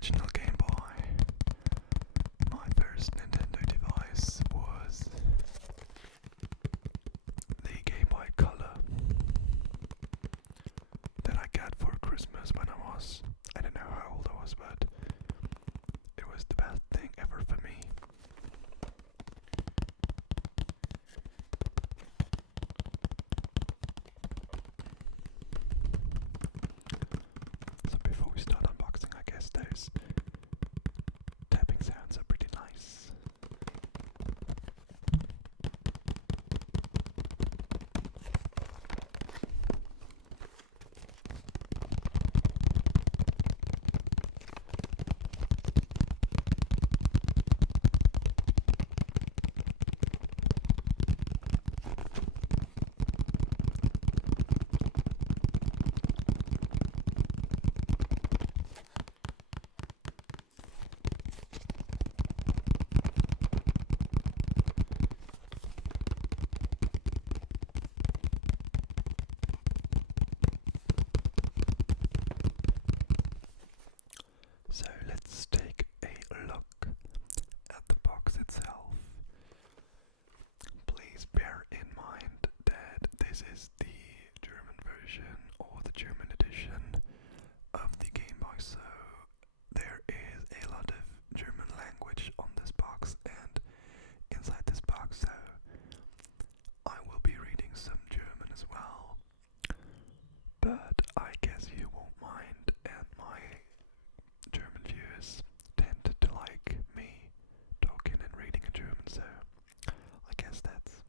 original Game Boy. My first Nintendo device was the Game Boy Color that I got for Christmas when I don't know how old I was, but it was the best thing ever for me. So before we start unboxing, I guess those tapping sounds are pretty nice. So let's take a look at the box itself. Please bear in mind that this is the German version or the German edition of the Game Boy, so there is a lot of German language on this box and inside this box, so I will be reading some German as well, but I guess you won't mind, and my German viewers tend to like me talking and reading in German, so I guess that's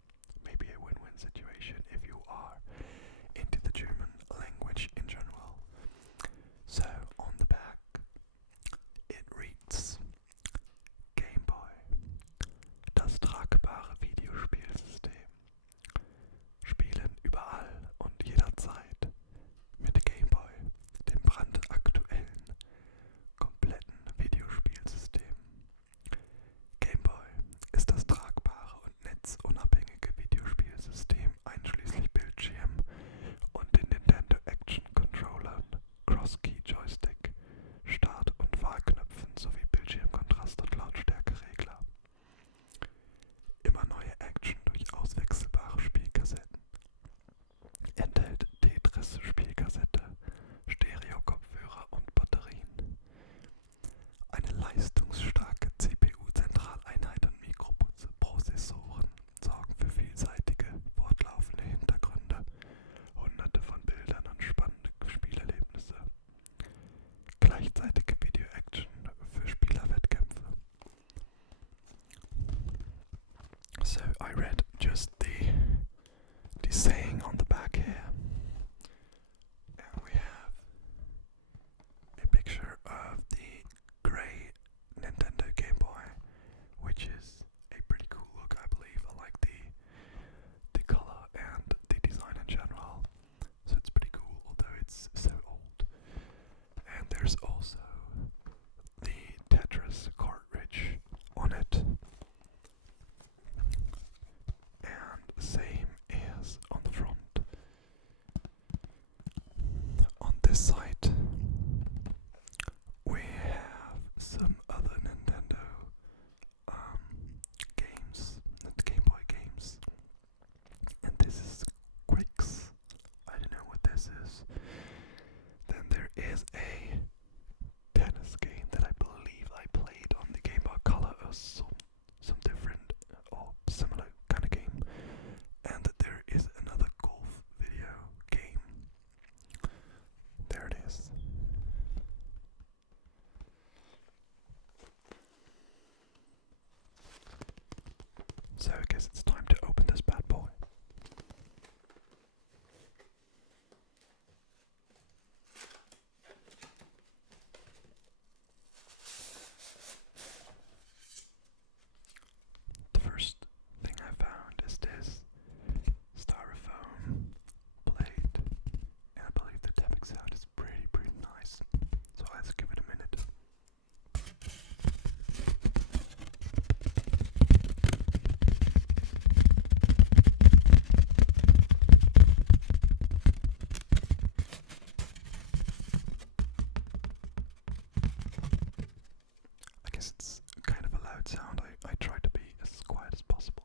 maybe a win-win situation if you are into the German language in general. So on the back it reads Game Boy, das tragbare Videospielsystem. Spielen überall und jederzeit mit Game Boy, dem brandaktuellen kompletten Videospielsystem. Game Boy ist das tragbare und netzunabhängige Videospielsystem einschließlich Bildschirm und den Nintendo Action Controllern, Cross-Key-Joystick, Start- und Wahlknöpfen sowie Bildschirmkontrast und Lautstärkeregler. Immer neue Action durch auswechselbare Spielkassetten. Enthält Tetris-Spielkassette, Stereo-Kopfhörer und Batterien. Eine leistungsstarke CPU-Zentraleinheit und Mikroprozessoren sorgen für vielseitige, fortlaufende Hintergründe, hunderte von Bildern und spannende Spielerlebnisse. Gleichzeitige Video-Action für Spielerwettkämpfe. So I read just the saying on the back here. And we have a picture of the grey Nintendo Game Boy, which is a pretty cool look, I believe. I like the color and the design in general. So it's pretty cool, although it's so old. And there's also the Tetris cartridge on it. And the same is on the front. On this side we have some other Nintendo games, Game Boy games, and this is Quicks. I don't know what this is. Then there is a Since it's kind of a loud sound, I try to be as quiet as possible.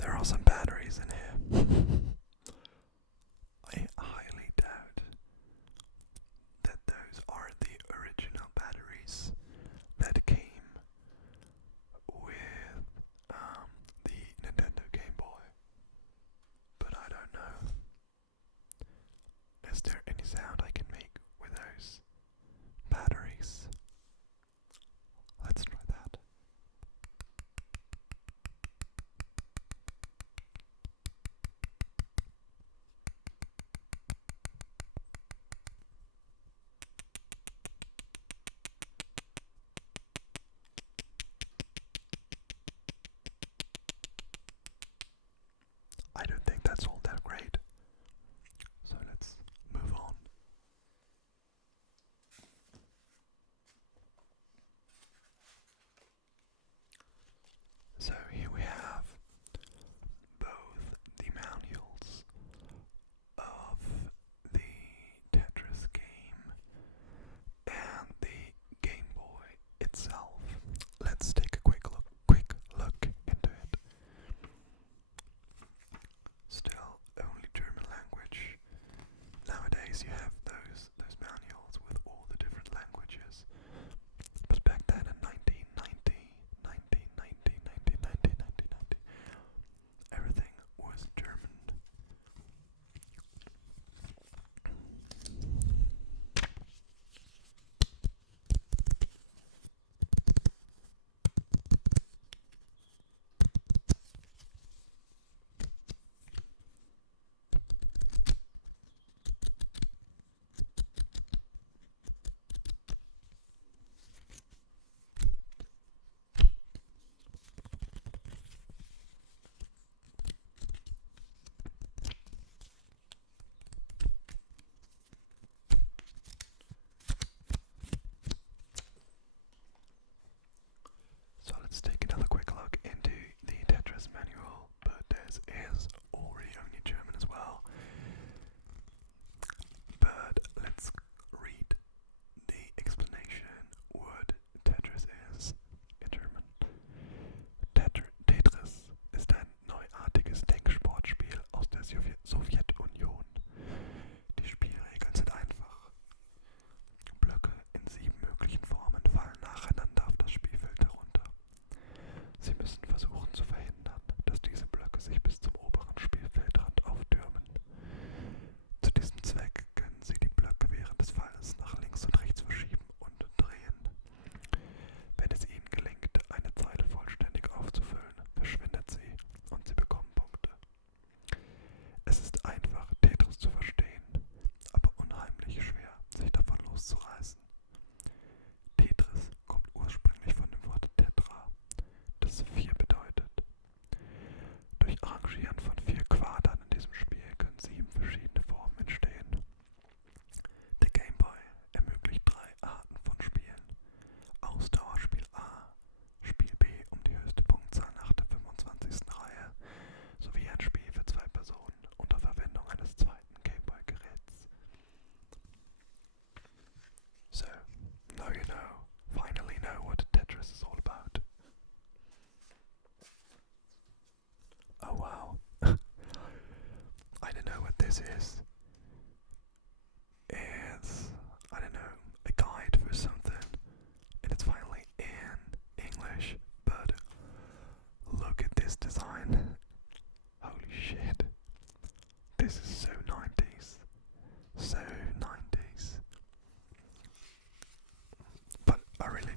There are some batteries in here. I highly doubt that those are the original batteries that came with the Nintendo Game Boy. But I don't know. Is there any sound I can make with those batteries? Let's try that. I don't think that's all that great. So let's move on. So here we have both the manuals of the Tetris game and the Game Boy itself. Let's take a quick look into it. Still only German language. Nowadays you have those manuals with all the different languages. But back then in 1990, everything was German. So let's take another quick look into the Tetris manual, but this is already only German as well. But let's read the explanation what Tetris is in German. Tetris ist ein neuartiges Denksportspiel aus der Sowjetunion. Die Spielregeln sind einfach. Blöcke in 7 möglichen Formen fallen nacheinander auf das Spielfeld herunter. Sie müssen versuchen zu verhindern, dass diese Blöcke sich bis zum oberen Spielfeldrand auftürmen. Zu diesem Zweck können Sie die Blöcke während des Falles nach links und rechts verschieben und drehen. Wenn es Ihnen gelingt, eine Zeile vollständig aufzufüllen, verschwindet sie und Sie bekommen Punkte. Es ist einfach, Tetris zu verstehen, aber unheimlich schwer, sich davon loszureißen. Tetris kommt ursprünglich von dem Wort Tetra, das 4 bedeutet. Durch Arrangieren von 4 Quadern in diesem Spiel können 7 verschiedene Formen entstehen. Der Game Boy ermöglicht 3 Arten von Spielen. Ausdauerspiel A, Spiel B um die höchste Punktzahl nach der 25. Reihe, sowie ein Spiel für 2 Personen unter Verwendung eines zweiten Game Boy Geräts. So, now you finally know what Tetris is all about. Oh wow. I don't know what this is. It's, I don't know, a guide for something. And it's finally in English. But look at this design. Holy shit. This is so 90s. So 90s. But I really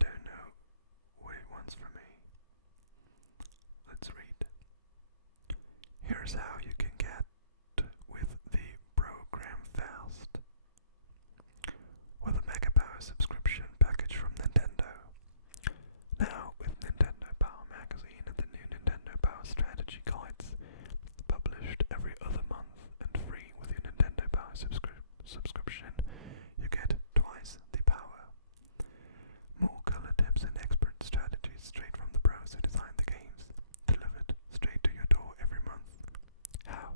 don't know what it wants from me. Let's read. Here's how you can get with the program fast. With a Mega Power subscription package from Nintendo. Now, with Nintendo Power Magazine and the new Nintendo Power Strategy Guides, published every other month and free with your Nintendo Power subscription, you get twice the power. More color tips and expert strategies straight from the pros who designed the games, delivered straight to your door every month. How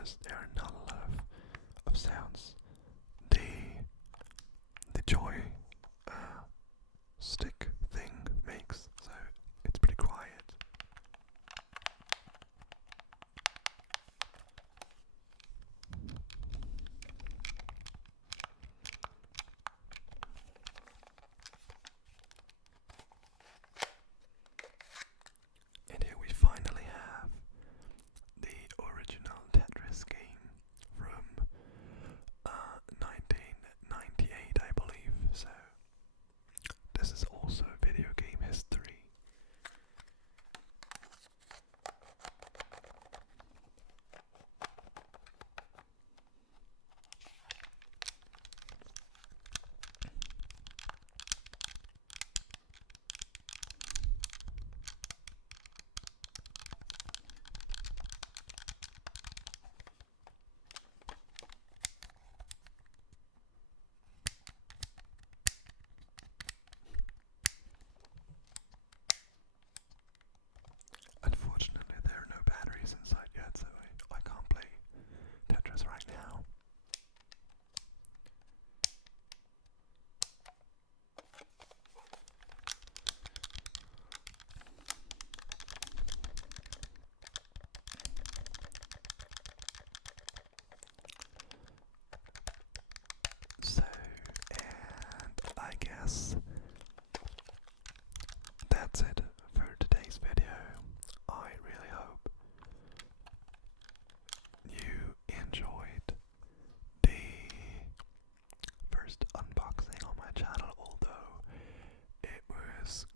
because there are not a lot of sounds. The joy stick thing makes, so it's pretty quiet. And here we finally have the original Tetris game from 1998, I believe. So this is also video game history. Unfortunately, there are no batteries inside yet, so I can't play Tetris right now. So, and I guess that's it for today's video. I really hope you enjoyed the first unboxing on my channel, although it was